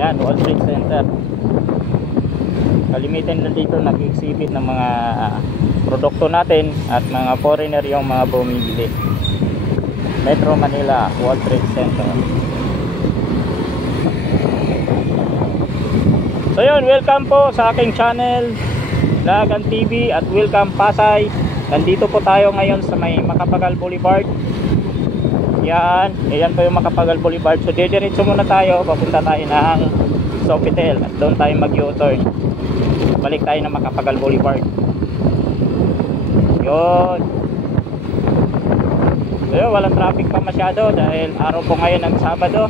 Yan, World Trade Center. Kalimitan na dito nag-exhibit ng mga produkto natin at mga foreigner yung mga bumibili. Metro Manila, World Trade Center. So yun, welcome po sa aking channel Lagan TV at welcome Pasay. Nandito po tayo ngayon sa may Macapagal Boulevard. Yan, ayan po yung Macapagal Boulevard. So diretso muna tayo, papunta tayo ng Sofitel at doon tayo mag-U-turn. Balik tayo ng Macapagal Boulevard. Yun. So yun, walang traffic pa masyado dahil araw po ngayon ng Sabado.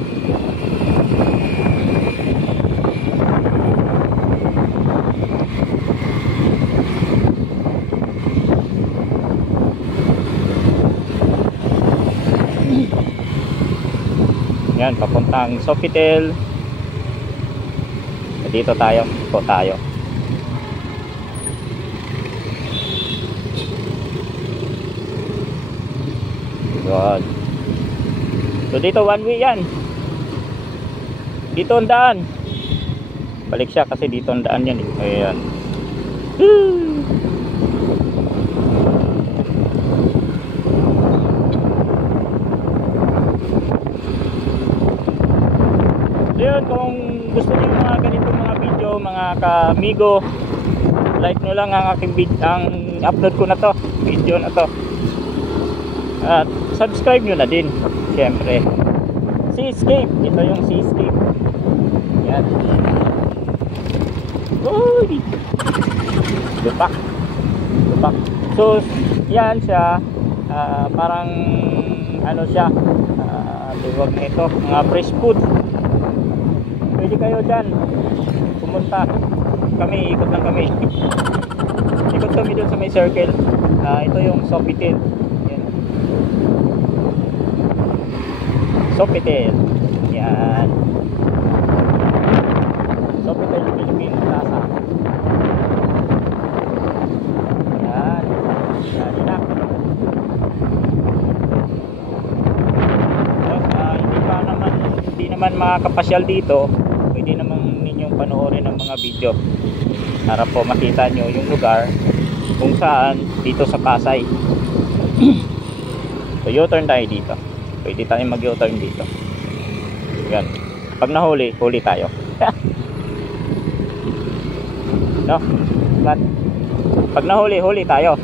Yan, papuntang Sofitel. Dito tayo po tayo. Good. So dito one way yan. Dito ang daan. Balik siya kasi dito ang daan yan eh. Ayan. So yun, kung gusto niyo mga ganitong mga video, mga ka-amigo, like nyo lang ang aking ang upload ko na to, video na to. At subscribe nyo na din, syempre. Seascape, ito yung Seascape. Yan. Uy! Lupak. Lupak. So, yan siya. Parang ano siya, tawag na ito, mga fresh food. Pwede kayo dyan pumunta. Kami, ikot lang kami. Ikot kami dun sa may circle. Ito yung Sofitel. Sofitel. Yan. Sofitel Philippine Plaza. Yan. Yan na. Hindi naman makakapasyal dito. Pwede naman ninyong panoorin ang mga video para po makita nyo yung lugar kung saan dito sa Pasay. So U-turn tayo dito. Pwede tayo mag-U-turn dito. Yan. Pag nahuli, huli tayo. No? But, pag nahuli, huli tayo.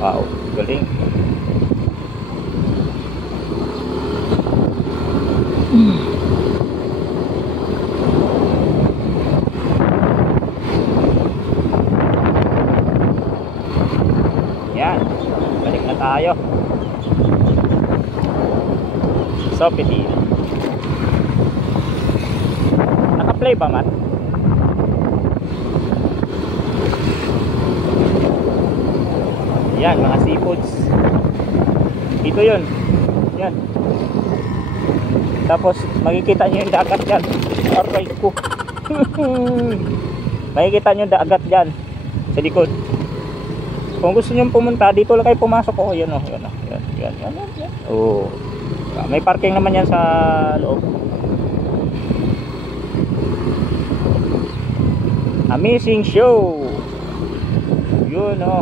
Wow, galing. Yan, balik na tayo. Sofitel. Naka-play ba man? Yan, mga seafoods. Ito yun. Yan. Tapos makikita nyo yung dagat dyan. Aray ko. Makikita nyo yung dagat dyan sa likod. Kung gusto nyo pumunta, dito lang kayo pumasok. Oh, yan o. Yan o. Yan. Oh. May parking naman yan sa loob. Amazing show. Yun o.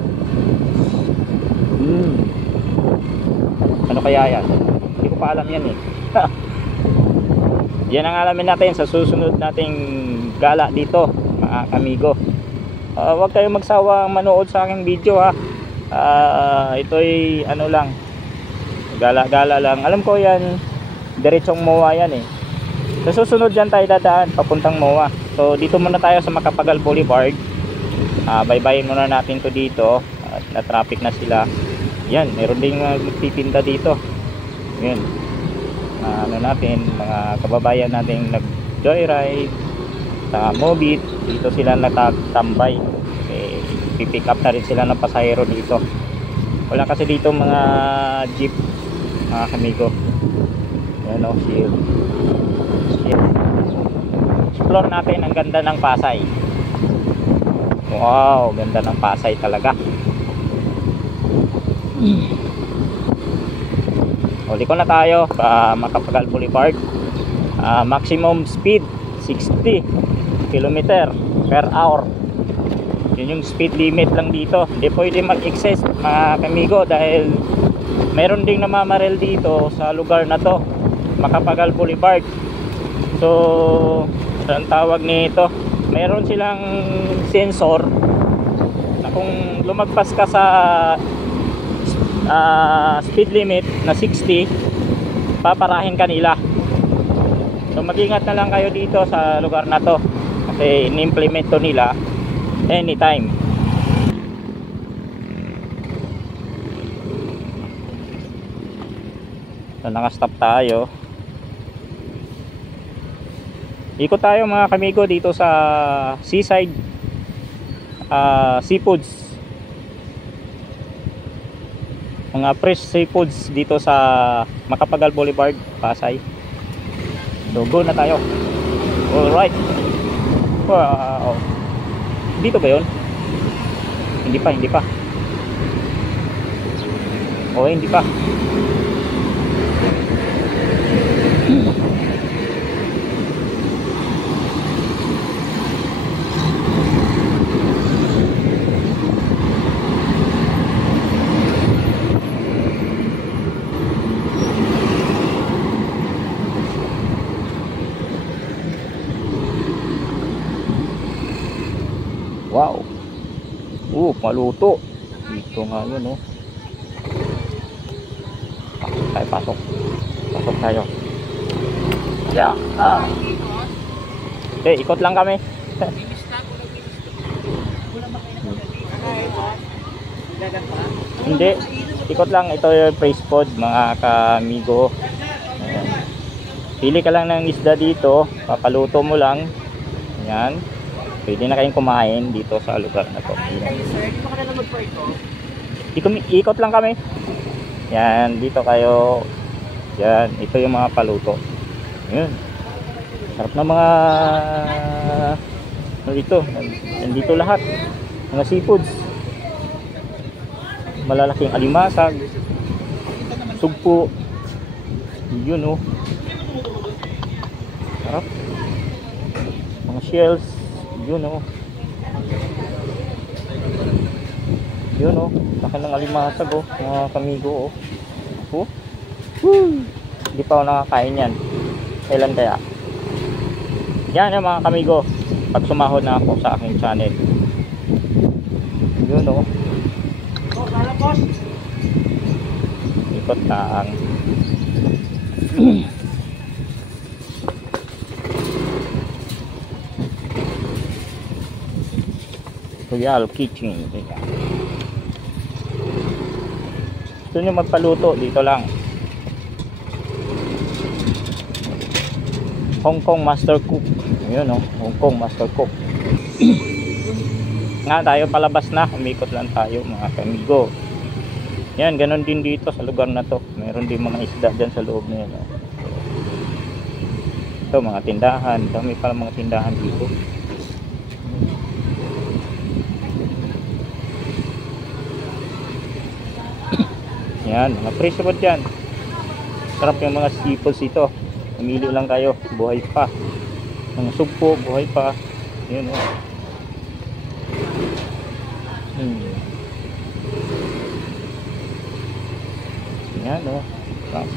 Ano kaya yan? Hindi ko pa alam yan eh. Yan ang alamin natin sa susunod nating gala dito, mga amigo. Huwag kayong magsawang manood sa aking video ha. Ito'y ano lang, gala-gala lang. Alam ko yan, diretsong MOA yan eh. Sa susunod dyan tayo dadaan, papuntang MOA. So dito muna tayo sa Macapagal Boulevard. Baybayin muna natin to dito. At na-traffic na sila. Yan, meron ding magtitinda dito. Yan. Ano natin, mga kababayan natin nag-joyride sa Mobit. Dito sila natambay. Pipick up na rin sila ng pasahero dito. Wala kasi dito mga jeep, mga kamigo. Yan o, shield. Explore natin ang ganda ng Pasay. Wow, ganda ng Pasay talaga. Liko na tayo sa Macapagal Boulevard. Maximum speed 60 km per hour. Yun yung speed limit lang dito. Hindi pwede mag-excess mga kamigo dahil mayroon ding namamaril dito sa lugar na to, Macapagal Boulevard. So ang tawag nito, mayroon silang sensor na kung lumagpas ka sa speed limit na 60, paparahin ka nila. So mag-ingat na lang kayo dito sa lugar na to kasi in-implement to nila anytime. So naka-stop tayo. Ikot tayo mga kamigo dito sa seaside seafoods. Mga fresh seafoods dito sa Macapagal Boulevard, Pasay. So go na tayo. Alright. Wow. Dito ba yun? Hindi pa. Oh, hindi pa. Wow. Paluto. Dito nga yun, oh. Pasok tayo. Yeah. Okay, ikot lang kami. Hindi. Ikot lang. Ito yung praise pod, mga kamigo. Ayan. Pili ka lang ng isda dito. Papaluto mo lang. Ayan. Pwede na kayong kumain dito sa lugar na to. Ikot lang kami. Yan, dito kayo. Yan, ito yung mga paluto. Yan. Sarap na mga dito. Nandito lahat. Mga seafoods. Malalaking alimasag. Sugpo. Yun, oh. Sarap. Mga shells. Yun, oh. Yun, oh. Laki ng alimasag, oh. Mga kamigo, oh. Oh. Woo. Hindi pa ako nakakain yan. Kailan kaya? Yan yung mga kamigo. Pag sumahod na ako sa aking channel. Yun, oh. Ikot lang. Royal Kitchen. Gusto nyo magpaluto, dito lang. Hong Kong Master Cook. Ayun, oh, Hong Kong Master Cook. Nga tayo palabas na, umikot lang tayo mga kamigo. Yan, ganun din dito sa lugar na to. Meron din mga isda dyan sa loob na yan, oh. Ito mga tindahan, dami pala mga tindahan dito. Yan, mga presyo ba dyan? Sarap yung mga seafoods ito. Pumili lang kayo, buhay pa. Mga sugpo, buhay pa. Yan, oh. Yan, oh. Sarap.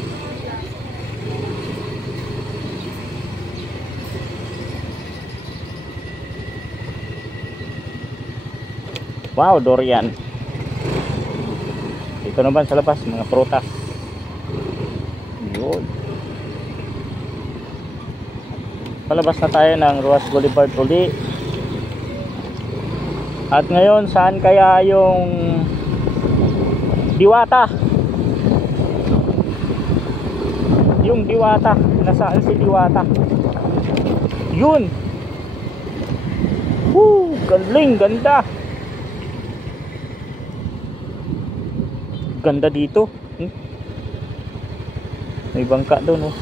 Wow, durian. Ito naman sa labas, mga prutas. Yun. Palabas na tayo ng Ruas Boulevard uli. At ngayon, saan kaya yung Diwata? Yung Diwata. Nasaan si Diwata? Yun. Woo! Galing, ganda. Ganda dito. May bangka doon, oh.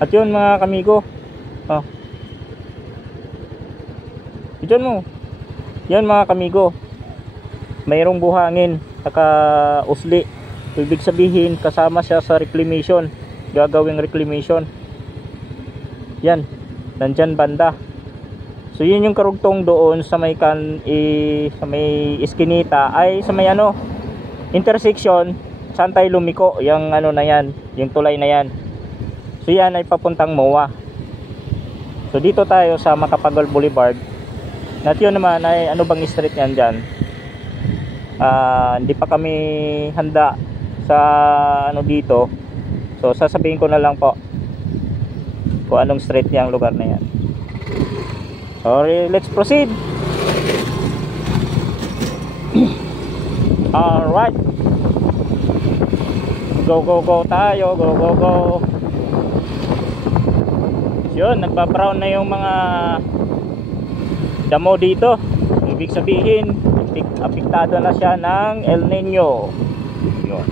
At yun mga kamigo, diyan mo Yan mga kamigo, mayroong buhangin saka usli. Ibig sabihin kasama siya sa reclamation, gagawing reclamation. Yan, nandyan banda. So yun yung karugtong doon sa may sa may iskinita, ay sa may ano, intersection, saan tayo lumiko, yung ano na yan, yung tulay na yan. So yan ay papuntang MOA. So dito tayo sa Macapagal Boulevard. At yun naman ay ano bang street yan dyan. Hindi pa kami handa sa ano dito. So sasabihin ko na lang po kung anong street niya ang lugar na yan. Alright, let's proceed. Alright, go tayo, go. Yun, nagbabrown na yung mga damo dito. Ibig sabihin apektado na siya ng El Nino. Yun.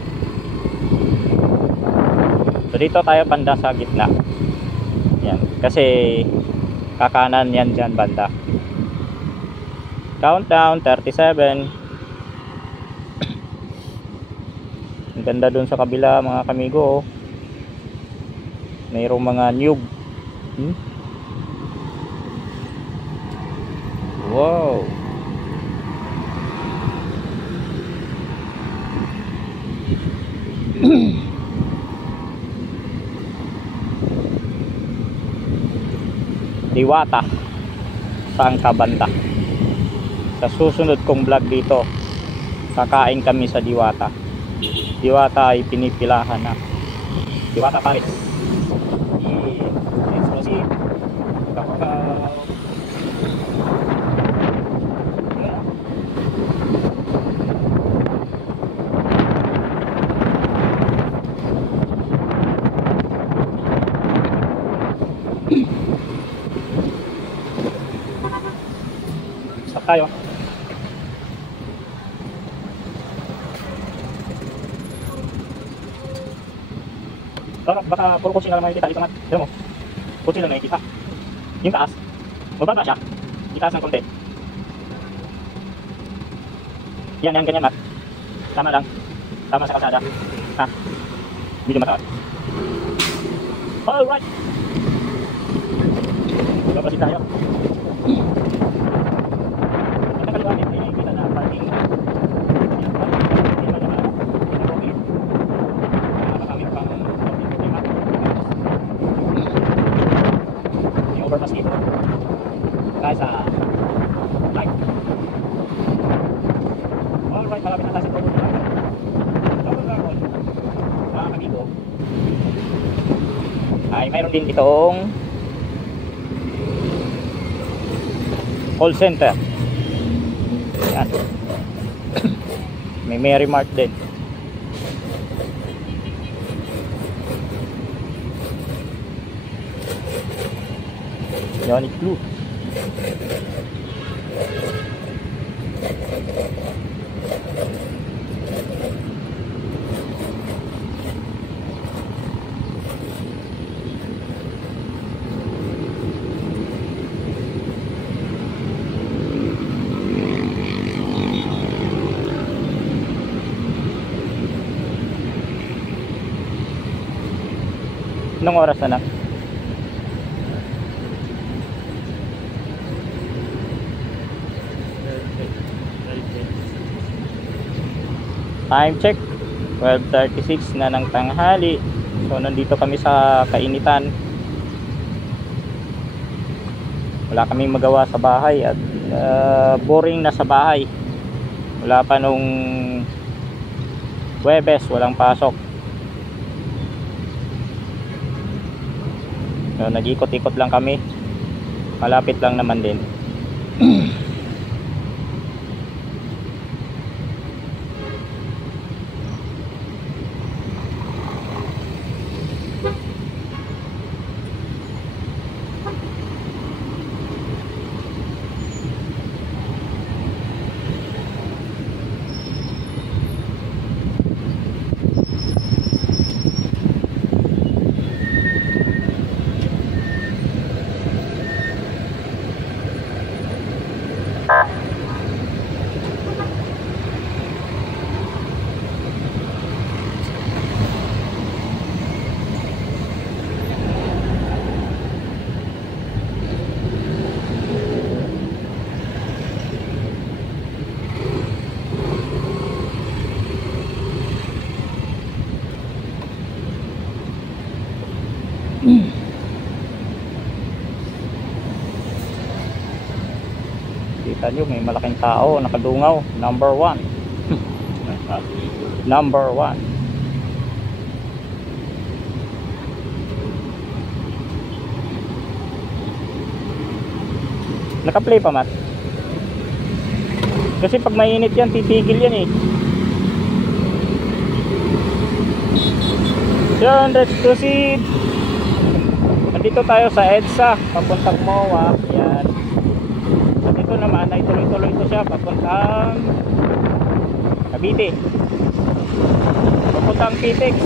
So dito tayo banda sa gitna. Yan, kasi kakanan yan dyan banda. Countdown 37. Ang ganda dun sa kabila mga kamigo. Mayroong mga nyug. Wow. Diwata, saan ka banda? Sa susunod kong vlog dito, kakain kami sa Diwata. Diwata ay pinipilahan na. Diwata Paris. Explosive. Stop tayo. Baka puro kutsi na lang makikita dito nga. Tignan mo, kutsi lang nakikita. Yung taas, mababa siya. Itaas ng konti. Yan, ganyan mat. Tama lang. Tama sa kalsada. Ha? Medyo mataas. Alright. Babasin tayo. Ang kaliwa din, may nakikita na parking. Overpass dito kaya sa light. Alright, malapit na tayo sa Double Dragon. Mga kamigo, ay mayroon din itong call center. Yan. May Mary Mart din. Yonic Blue. Anong oras na? Time check 12:36 na ng tanghali. So nandito kami sa kainitan. Wala kaming magawa sa bahay at boring na sa bahay. Wala pa nung Huwebes, walang pasok. So nag-ikot-ikot lang kami. Malapit lang naman din. Kita nyo, may malaking tao nakadungaw. Number 1. Number 1. Naka-play pa, Matt? Kasi pag mainit yan, titigil yan eh. Yan, let's proceed. Nandito tayo sa EDSA, papuntang MOA. Yan. At ito naman ay tuloy-tuloy ito siya papuntang Cavite, papuntang Pitex.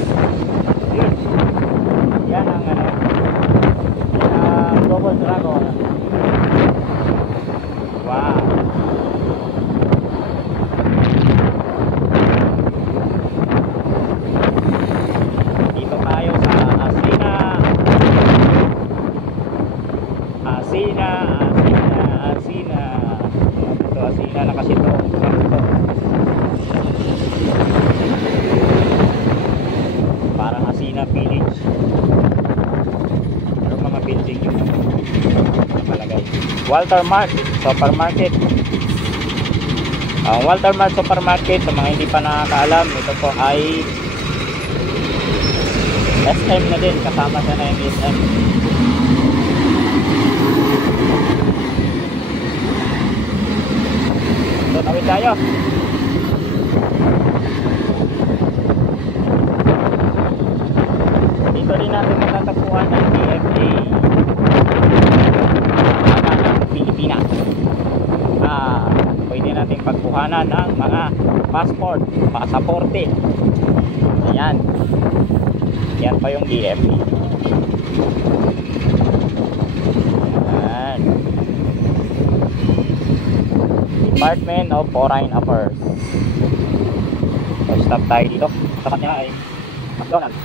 Yan ang ano, yan ang Double Dragon. Wow. Dito tayo sa Asina. Ito Asina na kasi ito. Parang Asina Village. Pero mga building yung napalagay. Walter Mart Supermarket. Ang Walter Mart Supermarket, sa mga hindi pa nakakaalam, ito po ay SM na din, kasama siya na yung SM. So, tawid tayo. Dito rin natin matatagpuan ng DFA ng Pilipinas. Pwede natin pagkuhanan ng mga pasaporte. Ayan. Yan pa yung DFA. Ayan. Department of Foreign Affairs. So, stop tayo dito. Tapat niya ay McDonald's.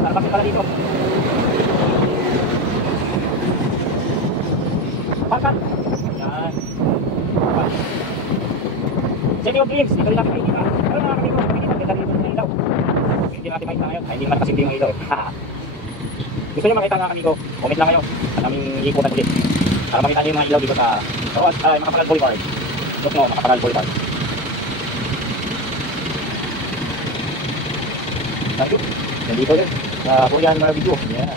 Starbucks pala dito. Pakan. Yan. City of Dreams. Dito rin natin makikita. Ano mga kami ko? Makikita. Kita dito ng ilaw. Hindi natin makita ngayon. Hindi naman kasi yung ilaw. Gusto nyo makita nga kami ko? Comment lang kayo. At aming ikutan ulit. Para makita nyo yung mga ilaw dito sa Makapagal Boulevard. Look mo, Makapagal Boulevard. Thank you. Nandito rin sa Korean barbecue. Yeah.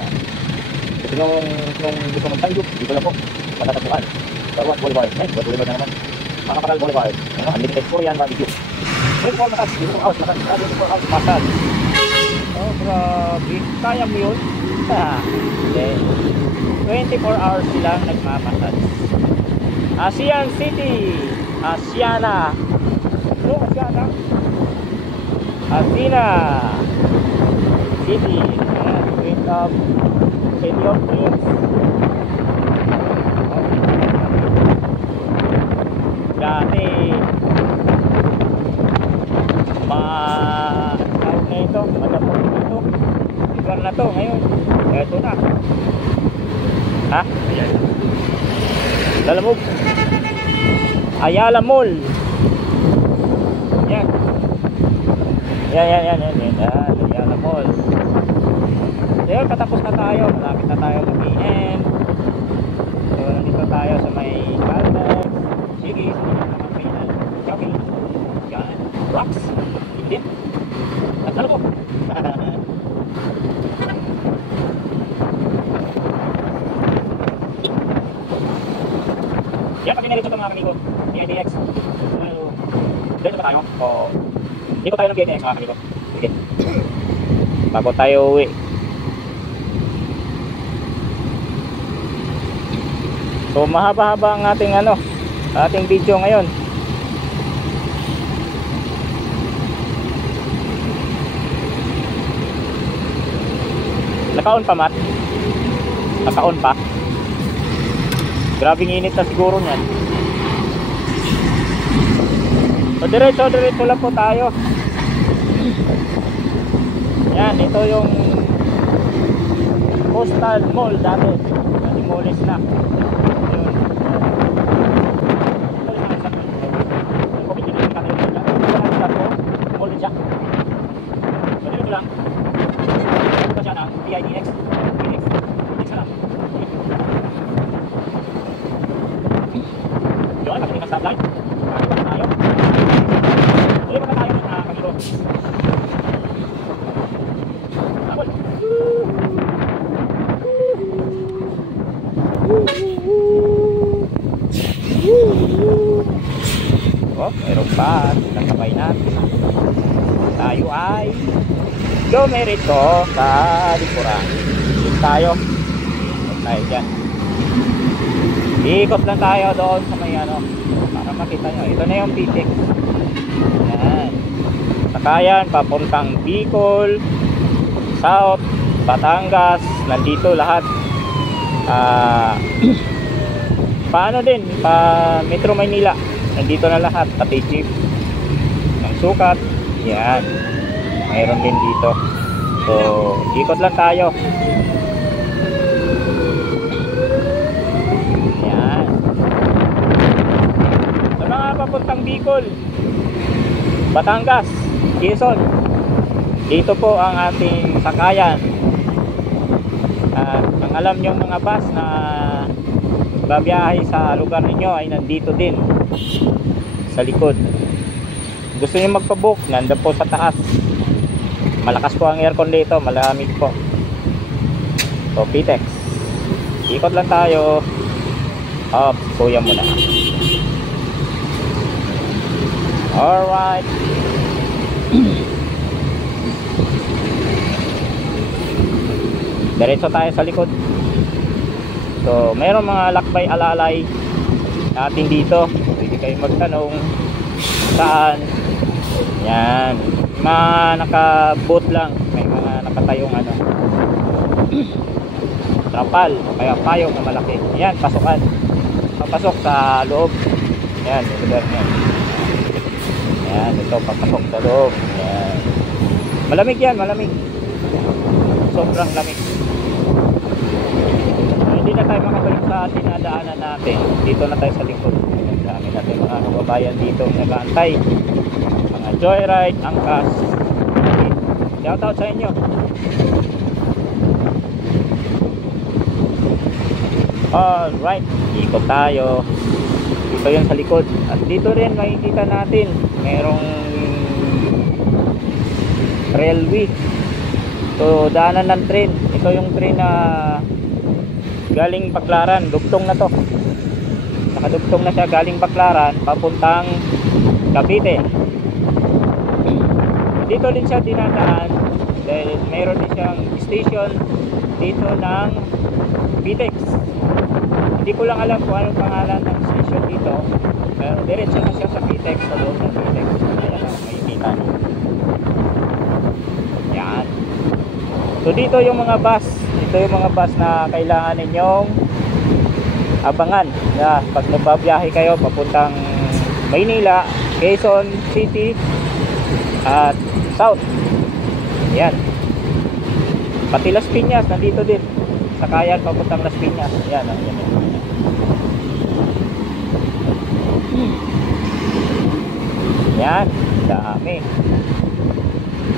Kasi nung gusto mong tayo, dito lang po matatagpuan. Bawat Boulevard. Ay, bawat Boulevard na naman. Makapagal Boulevard. Unlimited Korean barbecue. 24 massage. 24 hours massage. 24 hours massage. Oh, grabe. Kaya mo yun? Okay. 24 hours silang nagmamassage. ASEAN City. Asiana. No, Asiana. Asina City. With City of Dreams. Dati tawag na ito, madapot ito. Lugar na to ngayon. Eto na. Ha? Ayan. Lalamog. Ayala Mall. Yan. Yan. Ayala Mall. Ayun, patapos na tayo. Malapit na tayo mag-end. So, nandito tayo sa may Caltex. Sige, shopping. Yan. Rocks. Hindi. At ano po? Yan, pag dinilito ito mga kamigo. Yung IDX. Dito ba tayo? O, dito tayo ng GTX mga kamigo. Sige. Bago tayo uwi. So, mahaba-haba ang ating video ngayon. Naka-on pa, Matt? Naka-on pa? Grabing init na siguro niyan. So, diretso lang po tayo. Yan, ito yung Coastal Mall dati. Demolish na. Ayun. Ito yung mga sakit. Yung COVID din yung kakilala. Ito yung mga sakit. Mall siya. Pwede ito lang. Ito siya ng PIDX. PIDX. PIDX na lang. Yun, pagdating ng stoplight. Bakit ba tayo? Tuloy ba tayo ng kamilo? Abol! Oh, mayroong bus. Nakabay natin. Tayo ay dumirito sa likuran. Dito tayo. Huwag tayo dyan. Ikot lang tayo doon sa may ano, para makita nyo. Ito na yung pitik. Yan. Sakayan, papuntang Bicol, South, Batangas. Nandito lahat. Paano din? Pa Metro Maynila. Nandito na lahat. Pati jeep. Ng sukat. Yan. Mayroon din dito. So, ikot lang tayo. Papuntang Bicol, Batangas, Quezon, dito po ang ating sakayan. At ang alam nyo mga bus na babiyahe sa lugar ninyo ay nandito din sa likod. Gusto nyo magpabook, nandun po sa taas. Malakas po ang aircon dito, malamig po. So Pitex, ikot lang tayo. Up, kuya muna. Alright. Diretso tayo sa likod. So, mayroong mga lakbay alalay natin dito. Pwede kayo magtanong saan. Yan. Mga naka-boat lang. May mga nakatayong ano. Trapal. Kaya payong na malaki. Yan, pasukan. Papasok sa loob. Yan, yung lugar niyan. Yan, ito papasok sa loob. Yan. Malamig yan, malamig. Sobrang lamig. Hindi na tayo makabalik sa dinadaanan natin. Dito na tayo sa likod. Dami natin mga kababayan dito nag-aantay. Mga joyride, angkas. Shout out sa inyo. Alright, ikot tayo. Dito yan sa likod. At dito rin makikita natin merong railway. So daanan ng train. Ito yung train na galing Baclaran. Dugtong na to. Nakadugtong na siya galing Baclaran papuntang Cavite. Dito din siya dinadaan dahil mayroon din siyang station dito ng Pitex. Hindi ko lang alam kung anong pangalan ng station dito, pero diretso na siya sa Pitex, sa loob ng Pitex. Ayan ang makikita niyo. Yan. So dito yung mga bus. Ito yung mga bus na kailangan ninyong abangan na pag nagbabiyahe kayo papuntang Maynila, Quezon City at South. Yan. Pati Las Piñas nandito din. Sakayan papuntang Las Piñas. Yan, yan. Yan, dami.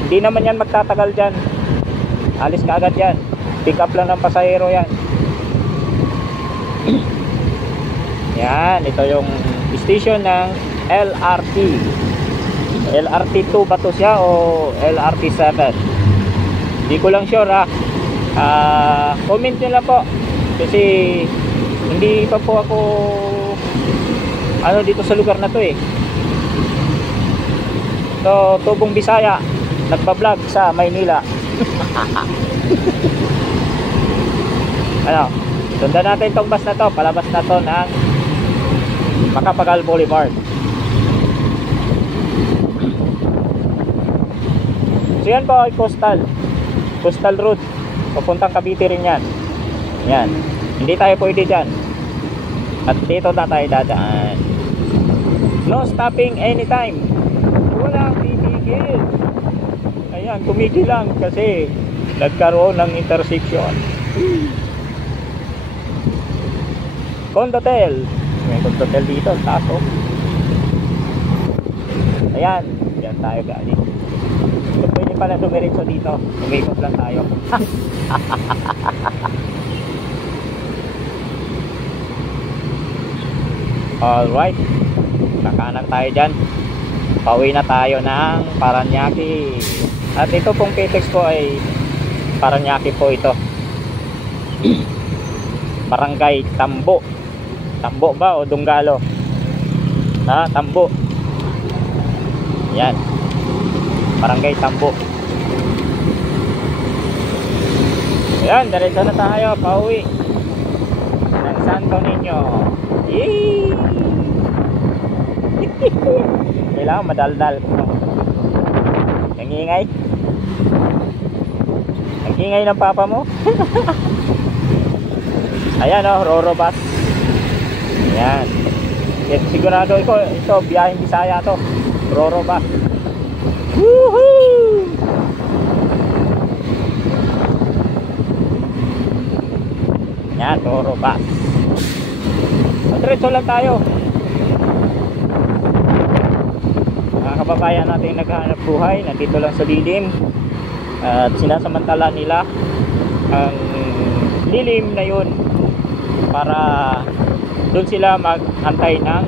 Hindi naman yan magtatagal dyan. Alis ka agad yan. Pick up lang ng pasahero yan. Yan, ito yung station ng LRT. LRT 2 ba to siya o LRT 7? Hindi ko lang sure ha. Comment nyo lang po. Kasi hindi pa po ako ano dito sa lugar na to eh. So, Tubong Bisaya nagpa-vlog sa Maynila. Ano, sundan natin itong bus na to. Palabas na to ng Macapagal Boulevard. So yan po ay coastal road papuntang Cavite rin yan. Yan, hindi tayo pwede dyan at dito na tayo dadaan. No stopping anytime, walang titigil. Kaya Ayan, tumigil lang kasi nagkaroon ng intersection. Condotel. May Condotel dito, taso. Ayan, diyan tayo galing. So, pwede pala dumiretso dito. Umikot lang tayo. Alright, kakanan tayo dyan. Pauwi na tayo ng Paranaque. At ito pong PTEX ko ay Paranaque po ito. Barangay Tambo. Tambo ba o Dunggalo? Ha, Tambo. Yan, Barangay Tambo. Ayan, diretso na tayo. Pauwi ng Santo Niño. Yee! Kailangan madaldal. Nangingay. Nangingay ng papa mo. Ayan o, Roro bus. Ayan. Sigurado ito biyaheng Bisaya to. Roro bus. Woohoo! Yan, Roro bus. Diretso lang tayo. Mga kababayan natin naghahanap buhay, nandito lang sa lilim at sinasamantala nila ang lilim na yun para doon sila mag-antay ng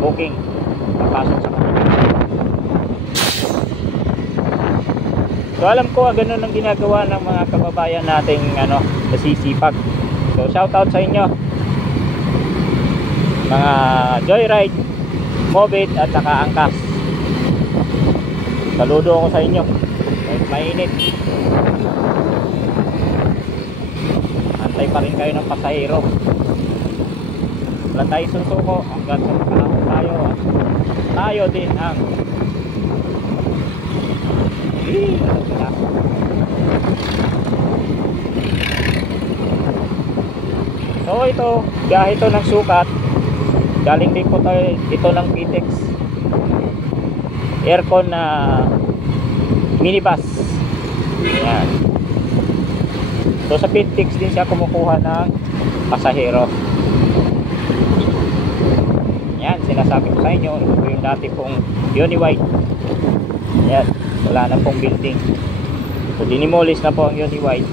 booking papasok sa kanila. So alam ko ganun ang ginagawa ng mga kababayan nating nasisipag. So shout out sa inyo mga Joyride, Mobit at saka Angkas. Saludo ako sa inyo. Mainit. Antay pa rin kayo ng pasahero. Wala tayo susuko hanggang sa makahapon tayo. Tayo din ang so ito, biyahe ito ng sukat. Galing din po tayo ito ng PTEX aircon na minibus. Ayan. So sa PTEX din siya kumukuha ng pasahero. Yan, sinasabi ko sa inyo, ito yung dati pong Uniwide. Yan, wala na pong building. So dinimolish na po ang Uniwide.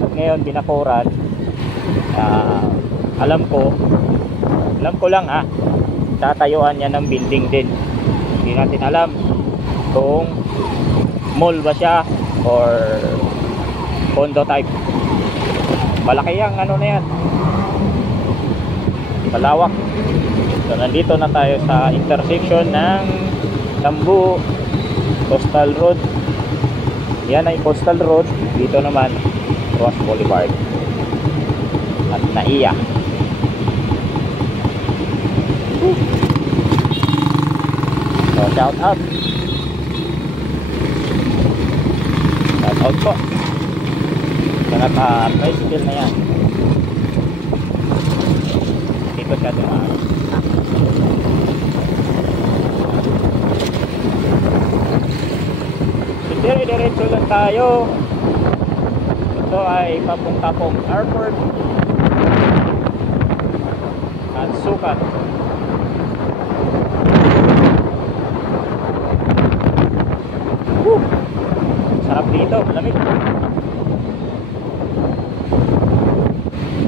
At ngayon binakuran. Alam ko lang tatayuan yan ng building din. Hindi natin alam kung mall ba siya or condo type. Malaki ang na yan, palawak. So nandito na tayo sa intersection ng Tambo Coastal Road. Yan ay Coastal Road. Dito naman Ross Boulevard at Naiya. So shout out po sa naka-tricycle na yan. Dito siya dumaan. Diretso lang tayo. Ito ay papunta pong airport at sukat. Sarap dito, malamig.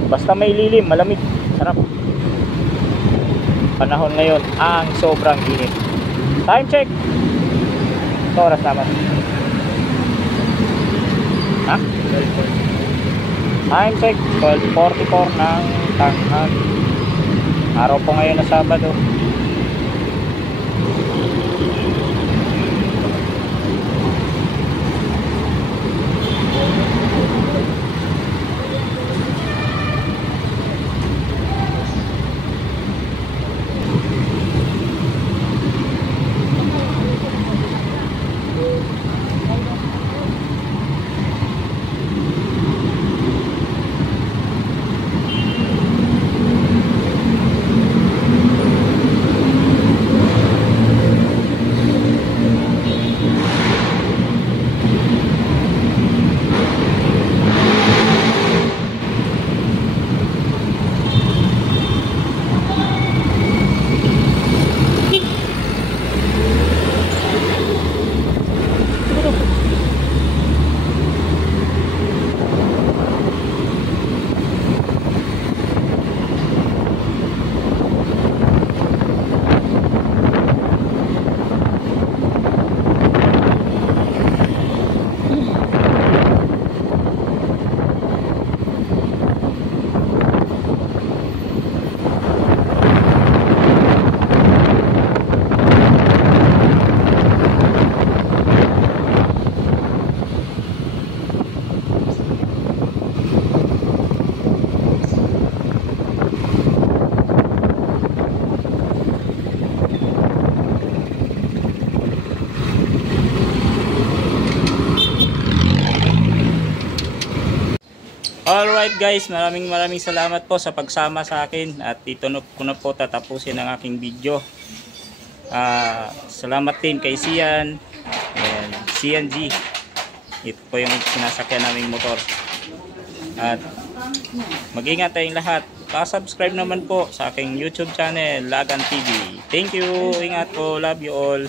Basta may lilim, malamig, sarap. Panahon ngayon ang sobrang init. Time check. Ito oras naman. Ha? Time check 12:44 ng tanghali. Araw po ngayon na Sabado. Alright guys, maraming salamat po sa pagsama sa akin at dito ko na po tatapusin ang aking video. Salamat din kay Sian and CNG. Ito po yung sinasakyan naming motor. At mag-ingat tayong lahat. Pa-subscribe naman po sa aking YouTube channel, Lagan TV. Thank you. Ingat po. Love you all.